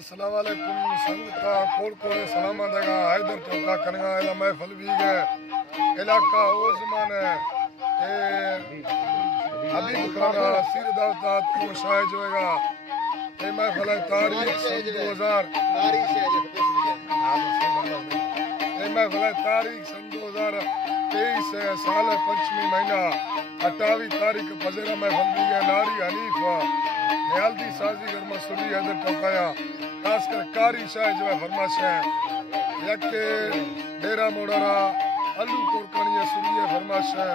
अस्सलाम वालेकुम संगता कोल कोले सलामा देगा हैदर चौका करगा इला महफिल भी है इलाका ओ जमाने ए हबीब खाना सिर दावत को शाय जोएगा ए महफिल तारीख 2000 तारीख से ए महफिल तारीख 2023 साल पंचमी महीना 28 तारीख फजरा महफिल भी है नारी हनीफा हल्दी साजी गरमा सुरी हैदर टोकाया खासकर कारी शाह जो है फरमाश है यके डेरा मोड़रा अल्लू कोरकणिया सुरी है फरमाश है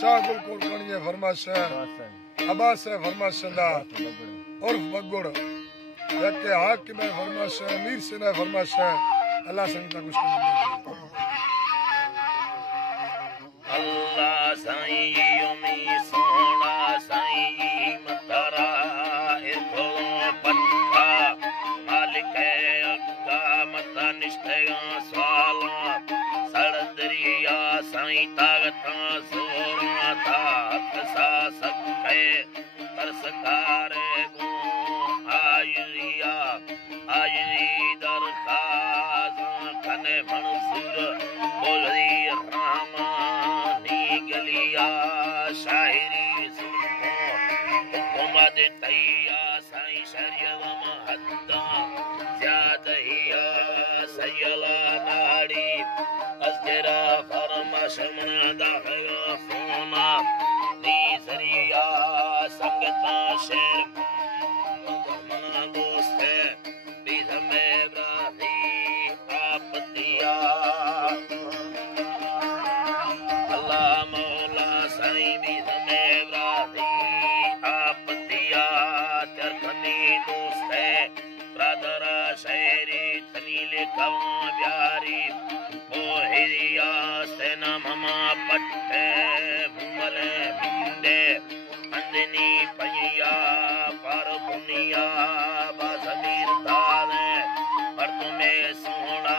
शाहगुल कोरकणिया फरमाश है अब्बास है फरमाश दा और बगुड़ यके हाकिम है फरमाश है मीर से है फरमाश है अल्लाह संगता कुछ अल्लाह साईं योमी सोना साईं मतरा पट्टा मालिक अक्का मता निष्ठा स्वाला सड़दरिया साईं तागता जोरा था सा सके तरसकारे गो आयुरिया आयुरी दरखाज खने मंसूर बोलरी रामानी गलिया शायरी सुनको हुकूमत तैया साईं शरीयत महद्दा ज्यादहिया सयला नाड़ी अजरा फरमाश मना दाखया फोना नी सरिया संगता शेर मना दोस्त बीध में ब्राही आपतिया अल्लाह मौला साईं बीध में ब्राही आपतिया तरखनी दोस्त ब्रदरा शहरी तनीले कवा प्यारी पोहरिया से न ममा पट्टे भूमले बिंदे अंदनी पैया पर बुनिया बाजमीर दाने पर तुम्हें सोना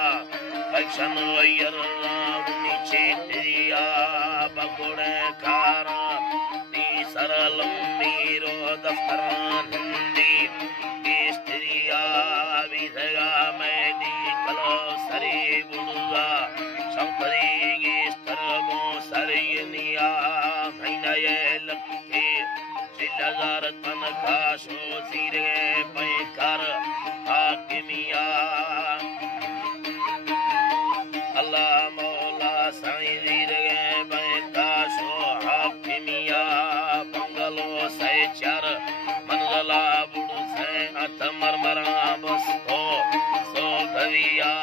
फैशन यर्रा नीचे तेरिया बगुड़े खारा नी सरलम मीरो दफ्तरान हिंदी स्त्रिया विधया मैदी कलो सरी बुड़ुआ संपरी की स्तरगो सरियनिया महीने लक्के जिल्लादार तनखा शो सीरे पैकर हाकिमिया अल्लाह मौला साईं जीरे पैका शो हाकिमिया बंगलो से चार मंगला बुड़ से अत मरमरा बस्तो सो धविया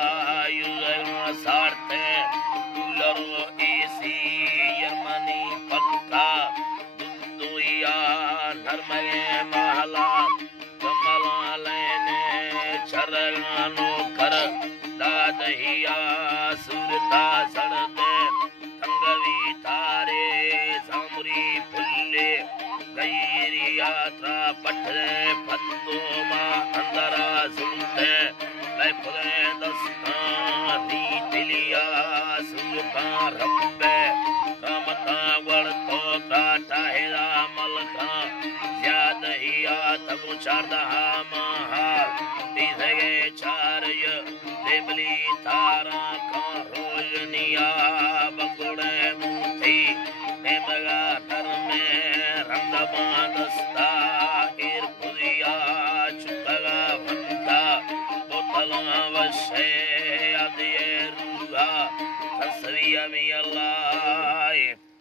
युजना सारते कूलरो एसी यमनी पक्का दुया नरमये महला कमला लेने चरगानो कर दादहिया सुरता सड़ते तंगवी तारे सामरी फुल्ले गैरी यात्रा पठरे फत्तो मा अंदरा सुनते लैफले दस्तानी तिलिया सुरता रब्बे कामता वड़तो काटा हेरा मलका ज्यादहिया तबु चारदहा महा तीसगे चारय देबली तारा का रोजनिया बगुड़े मुथी नेमगा नर में रंगबा दस्ता एर पुदिया चुकगा भंता बोतला वशे अदिये रूहा तस्वीया में अल्लाह